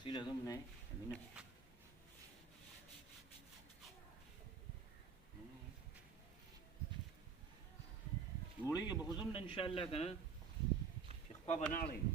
تفاصيل يا ضمن اهي. خلينا يوري بخزمنا ان شاء الله كنا في خطابة نعلم.